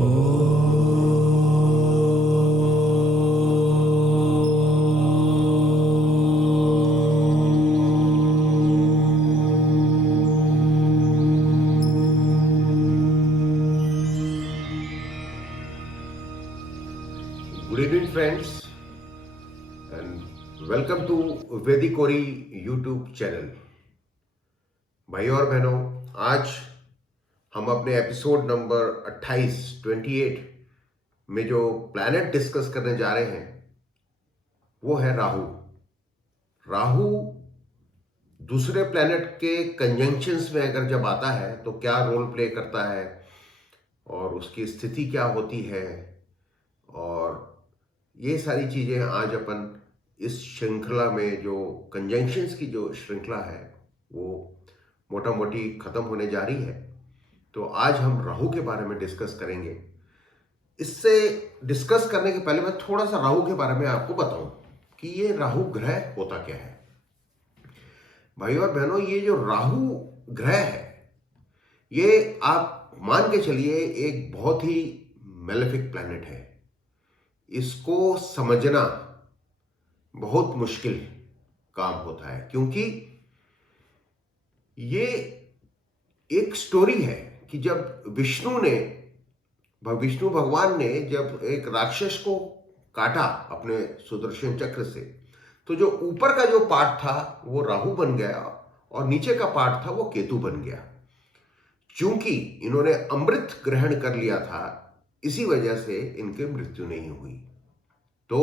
Good evening, friends, and welcome to वेदिकोरी YouTube channel. भाइयों और बहनों, आज हम अपने एपिसोड नंबर 28 में जो प्लैनेट डिस्कस करने जा रहे हैं वो है राहु। राहु दूसरे प्लैनेट के कंजंक्शंस में अगर जब आता है तो क्या रोल प्ले करता है और उसकी स्थिति क्या होती है, और ये सारी चीजें आज अपन इस श्रृंखला में, जो कंजंक्शंस की जो श्रृंखला है वो मोटा मोटी खत्म होने जा रही है। तो आज हम राहु के बारे में डिस्कस करेंगे। इससे डिस्कस करने के पहले मैं थोड़ा सा राहु के बारे में आपको बताऊं कि ये राहु ग्रह होता क्या है। भाइयों और बहनों, ये जो राहु ग्रह है ये आप मान के चलिए एक बहुत ही मेलेफिक प्लैनेट है। इसको समझना बहुत मुश्किल काम होता है, क्योंकि ये एक स्टोरी है कि जब विष्णु भगवान ने जब एक राक्षस को काटा अपने सुदर्शन चक्र से, तो जो ऊपर का जो पार्ट था वो राहु बन गया और नीचे का पार्ट था वो केतु बन गया। क्योंकि इन्होंने अमृत ग्रहण कर लिया था, इसी वजह से इनकी मृत्यु नहीं हुई। तो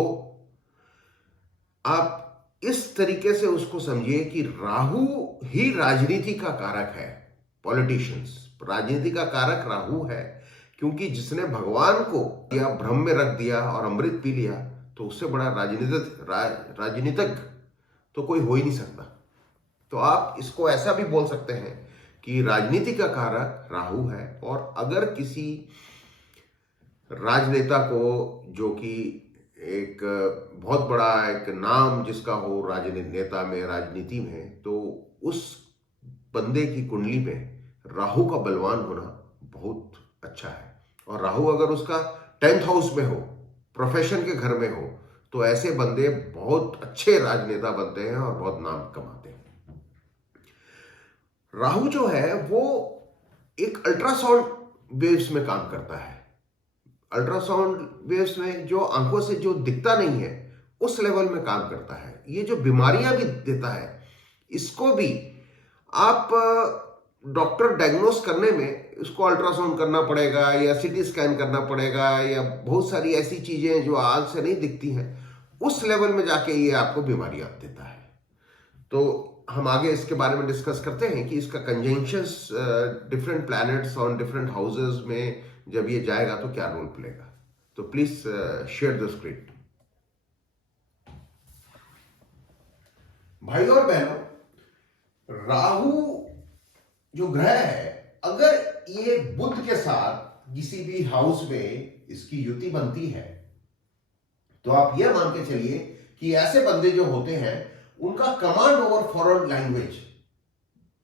आप इस तरीके से उसको समझिए कि राहु ही राजनीति का कारक है। पॉलिटिशियंस, राजनीति का कारक राहु है, क्योंकि जिसने भगवान को या भ्रम में रख दिया और अमृत पी लिया, तो उससे बड़ा राजनीतिक तो कोई हो ही नहीं सकता। तो आप इसको ऐसा भी बोल सकते हैं कि राजनीति का कारक राहु है। और अगर किसी राजनेता को, जो कि एक बहुत बड़ा एक नाम जिसका हो राजनेता में, राजनीति में, तो उस बंदे की कुंडली में राहु का बलवान होना बहुत अच्छा है। और राहु अगर उसका 10th हाउस में हो, प्रोफेशन के घर में हो, तो ऐसे बंदे बहुत अच्छे राजनेता बनते हैं और बहुत नाम कमाते हैं। राहु जो है वो एक अल्ट्रासाउंड वेव्स में काम करता है। अल्ट्रासाउंड वेव्स में जो आंखों से जो दिखता नहीं है उस लेवल में काम करता है। ये जो बीमारियां भी देता है, इसको भी आप डॉक्टर डायग्नोस करने में इसको अल्ट्रासाउंड करना पड़ेगा या सीटी स्कैन करना पड़ेगा, या बहुत सारी ऐसी चीजें जो आज से नहीं दिखती हैं, उस लेवल में जाके ये आपको बीमारियां देता है। तो हम आगे इसके बारे में डिस्कस करते हैं कि इसका conjunctions different planets on different houses में जब ये जाएगा तो क्या रोल प्लेगा। तो प्लीज शेयर द स्क्रीन। भाइयों और बहनों, राहु जो ग्रह है, अगर ये बुध के साथ किसी भी हाउस में इसकी युति बनती है, तो आप यह मान के चलिए कि ऐसे बंदे जो होते हैं उनका कमांड ओवर फॉरेन लैंग्वेज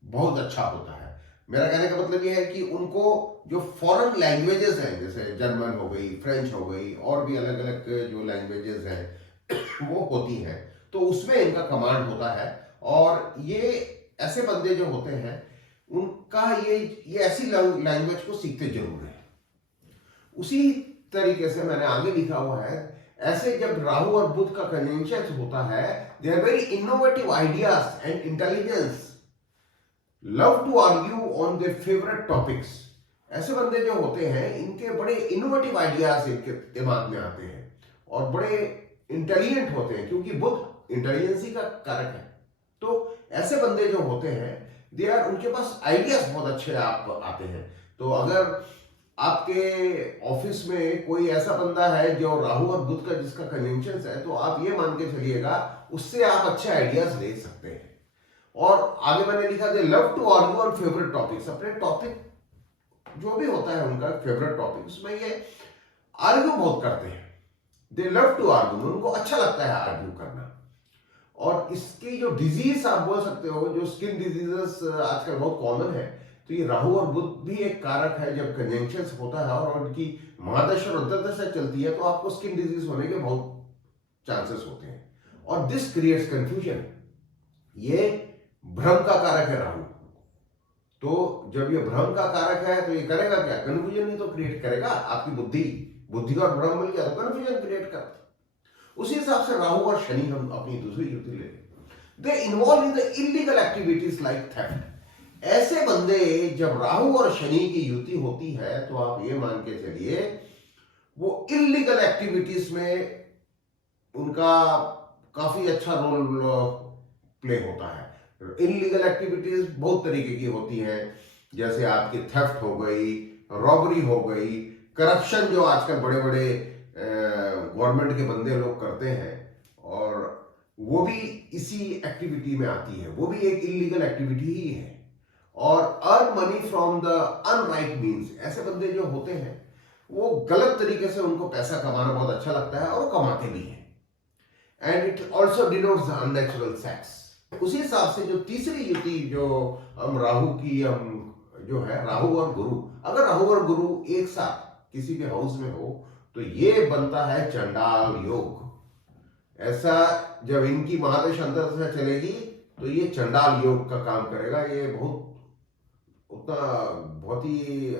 बहुत अच्छा होता है। मेरा कहने का मतलब यह है कि उनको जो फॉरेन लैंग्वेजेस हैं, जैसे जर्मन हो गई, फ्रेंच हो गई, और भी अलग अलग जो लैंग्वेजेस हैं वो होती हैं, तो उसमें इनका कमांड होता है। और ये ऐसे बंदे जो होते हैं उनका ये ऐसी लैंग्वेज को सीखते जरूर है। उसी तरीके से मैंने आगे लिखा हुआ है, ऐसे जब राहु और बुध का कंजंक्शन होता है, they are very innovative ideas and intelligence, love to argue on their favourite topics. ऐसे बंदे जो होते हैं इनके बड़े इनोवेटिव आइडियाज इनके दिमाग में आते हैं और बड़े इंटेलिजेंट होते हैं, क्योंकि बुध इंटेलिजेंसी का कारक है। तो ऐसे बंदे जो होते हैं उनके पास आइडियाज बहुत अच्छे आते हैं। तो अगर आपके ऑफिस में कोई ऐसा बंदा है जो राहु और बुध का जिसका कंजंक्शन है, तो आप ये मान के चलिएगा उससे आप अच्छे आइडियाज ले सकते हैं। और आगे मैंने लिखा they love to argue on favourite topics. अपने टॉपिक जो भी होता है उनका फेवरेट टॉपिक, उसमें ये आर्ग्यू बहुत करते हैं। दे लव टू आर्ग्यू, उनको अच्छा लगता है आर्ग्यू करना। और इसकी जो डिजीज आप बोल सकते हो, जो स्किन डिजीजेस आजकल बहुत कॉमन है, तो ये राहु और बुध भी एक कारक है। जब कंजंक्शन होता है और उनकी महादशा और अंतर्दशा चलती है तो आपको स्किन डिजीज होने के बहुत चांसेस होते हैं, और दिस क्रिएट्स कंफ्यूजन। ये भ्रम का कारक है राहु, तो जब ये भ्रम का कारक है तो ये करेगा क्या? कंफ्यूजन ही तो क्रिएट करेगा। आपकी बुद्धि और भ्रम मिल गया तो कंफ्यूजन क्रिएट करता। उसी हिसाब से राहु और शनि हम अपनी दूसरी युति ले लें, they involve in the illegal activities like theft. ऐसे बंदे जब राहु और शनि की युति होती है तो आप ये मान के चलिए वो इलीगल एक्टिविटीज में उनका काफी अच्छा रोल प्ले होता है। इलीगल एक्टिविटीज बहुत तरीके की होती हैं, जैसे आपकी थेफ्ट हो गई, रॉबरी हो गई, करप्शन जो आजकल बड़े बड़े गवर्नमेंट के बंदे लोग करते हैं, और वो भी इसी एक्टिविटी में आती है, वो भी एक इलीगल एक्टिविटी ही है। और earn money from the unright means, ऐसे बंदे जो होते हैं वो गलत तरीके से, उनको पैसा कमाना बहुत अच्छा लगता है और वो कमाते भी हैं। And it also denotes the unnatural sex. उसी हिसाब से जो तीसरी युति जो हम राहु की, हम जो है राहु और गुरु, अगर राहु और गुरु एक साथ किसी भी हाउस में हो तो ये बनता है चंडाल योग। ऐसा जब इनकी महादशा अंतर्दशा चलेगी तो ये चंडाल योग का काम करेगा। ये बहुत ही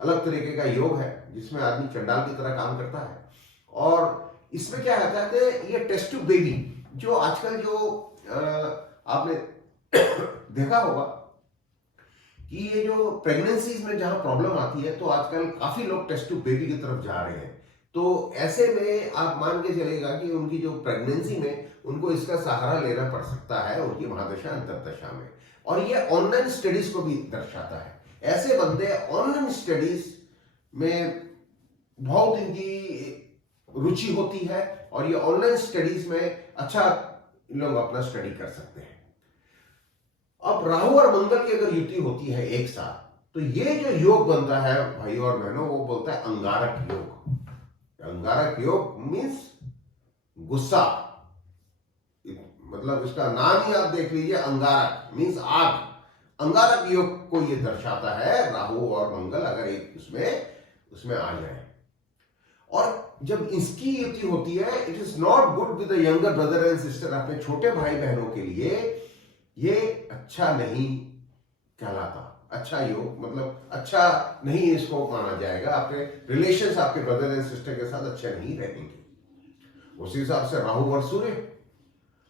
अलग तरीके का योग है जिसमें आदमी चंडाल की तरह काम करता है। और इसमें क्या रहता है कि ये टेस्ट ट्यूब बेबी, जो आजकल जो आपने देखा होगा कि ये जो प्रेगनेंसीज में जहां प्रॉब्लम आती है तो आजकल काफी लोग टेस्ट ट्यूब बेबी की तरफ जा रहे हैं। तो ऐसे में आप मान के चलेगा कि उनकी जो प्रेगनेंसी में उनको इसका सहारा लेना पड़ सकता है उनकी महादशा अंतर्दशा में। और ये ऑनलाइन स्टडीज को भी दर्शाता है। ऐसे बंदे ऑनलाइन स्टडीज में बहुत इनकी रुचि होती है और ये ऑनलाइन स्टडीज में अच्छा लोग अपना स्टडी कर सकते हैं। अब राहु और मंगल की अगर युति होती है एक साथ तो ये जो योग बनता है भाई और बहनों, वो बोलता है अंगारक योग। अंगारक योग मीन्स गुस्सा, मतलब इसका नाम ही आप देख लीजिए, अंगारक मीन्स आग। अंगारक योग को ये दर्शाता है राहु और मंगल अगर एक उसमें आ जाए। और जब इसकी युति होती है, it is not good with the younger brother and sister. अपने छोटे भाई बहनों के लिए ये अच्छा नहीं कहलाता। अच्छा योग मतलब अच्छा नहीं इसको माना जाएगा। आपके रिलेशंस आपके ब्रदर एंड सिस्टर के साथ अच्छे नहीं रहेंगे। उसी हिसाब से राहु और सूर्य,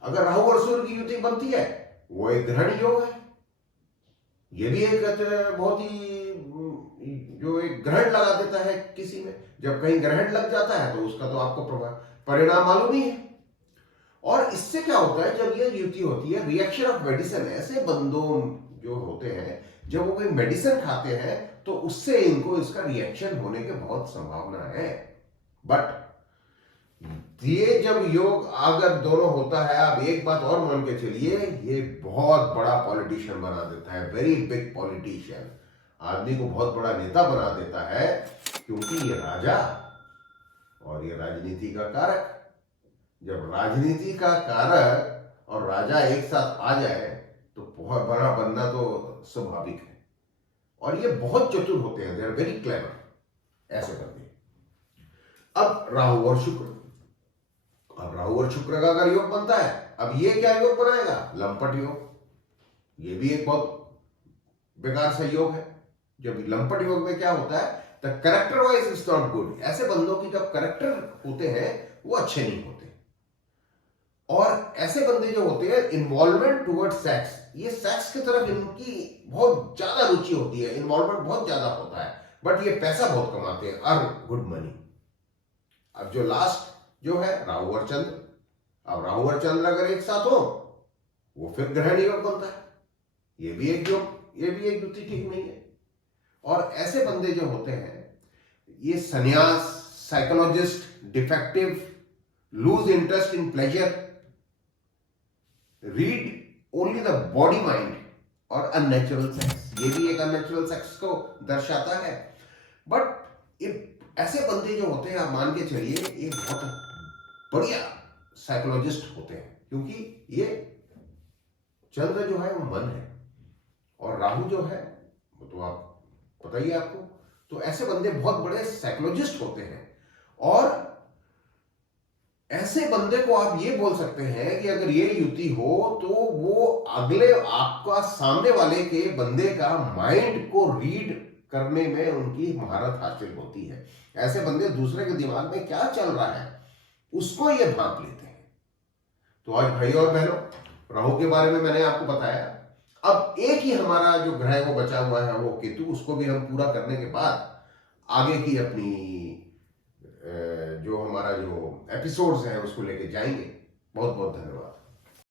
अगर राहु और सूर्य की युति बनती है वो एक ग्रहण योग है। ये भी एक बहुत ही जो एक ग्रहण लगा देता है किसी में। जब कहीं ग्रहण लग जाता है तो उसका तो आपको परिणाम मालूम ही है। और इससे क्या होता है, जब ये युति होती है, रिएक्शन ऑफ मेडिसिन, ऐसे बंदों जो होते हैं जब वो कोई मेडिसिन खाते हैं तो उससे इनको इसका रिएक्शन होने की बहुत संभावना है। बट ये जब योग अगर दोनों होता है, आप एक बात और मान के चलिए, ये बहुत बड़ा पॉलिटिशियन बना देता है, वेरी बिग पॉलिटिशियन। आदमी को बहुत बड़ा नेता बना देता है, क्योंकि ये राजा और ये राजनीति का कारक। जब राजनीति का कारक और राजा एक साथ आ जाए तो बहुत बड़ा बनना तो स्वाभाविक है। और ये बहुत चतुर होते हैं, दे आर वेरी क्लेवर ऐसे करते हैं। अब राहु और शुक्र, अब राहु और शुक्र का अगर योग बनता है, अब ये क्या योग बनाएगा? लंपट योग। ये भी एक बहुत बेकार सा योग है। जब लंपट योग में क्या होता है, the character wise is not good. ऐसे बंदों की जब कैरेक्टर होते हैं वो अच्छे नहीं होते। और ऐसे बंदे जो होते हैं, इन्वॉल्वमेंट टुवर्ड सेक्स, ये सेक्स की तरफ इनकी बहुत ज्यादा रुचि होती है, इन्वॉल्वमेंट बहुत ज्यादा होता है, बट ये पैसा बहुत कमाते हैं, अर्न गुड मनी। अब जो लास्ट जो है राहु और चंद्र, अब राहु और चंद्र अगर एक साथ हो वो फिर ग्रहण योग बनता है। ये भी एक योग, ये भी एक युति ठीक नहीं है। और ऐसे बंदे जो होते हैं ये सन्यास, psychologist, defective, loose interest in pleasure, read only the body mind और अननेचुरल सेक्स, ये भी एक अननेचुरल सेक्स को दर्शाता है। बट ये ऐसे बंदे जो होते हैं, आप मान के चलिए ये बहुत बढ़िया साइकोलॉजिस्ट होते हैं, क्योंकि ये चंद्र जो है वो मन है और राहु जो है वो तो आप पता ही है आपको। तो ऐसे बंदे बहुत बड़े साइकोलॉजिस्ट होते हैं, और ऐसे बंदे को आप ये बोल सकते हैं कि अगर ये युति हो तो वो अगले आपका सामने वाले के बंदे का माइंड को रीड करने में उनकी महारत हासिल होती है। ऐसे बंदे दूसरे के दिमाग में क्या चल रहा है उसको ये भांप लेते हैं। तो आज भाई और बहनों, राहु के बारे में मैंने आपको बताया। अब एक ही हमारा जो ग्रह वो बचा हुआ है वो केतु, उसको भी हम पूरा करने के बाद आगे की अपनी जो हमारा जो एपिसोड्स हैं उसको लेके जाएंगे। बहुत बहुत धन्यवाद।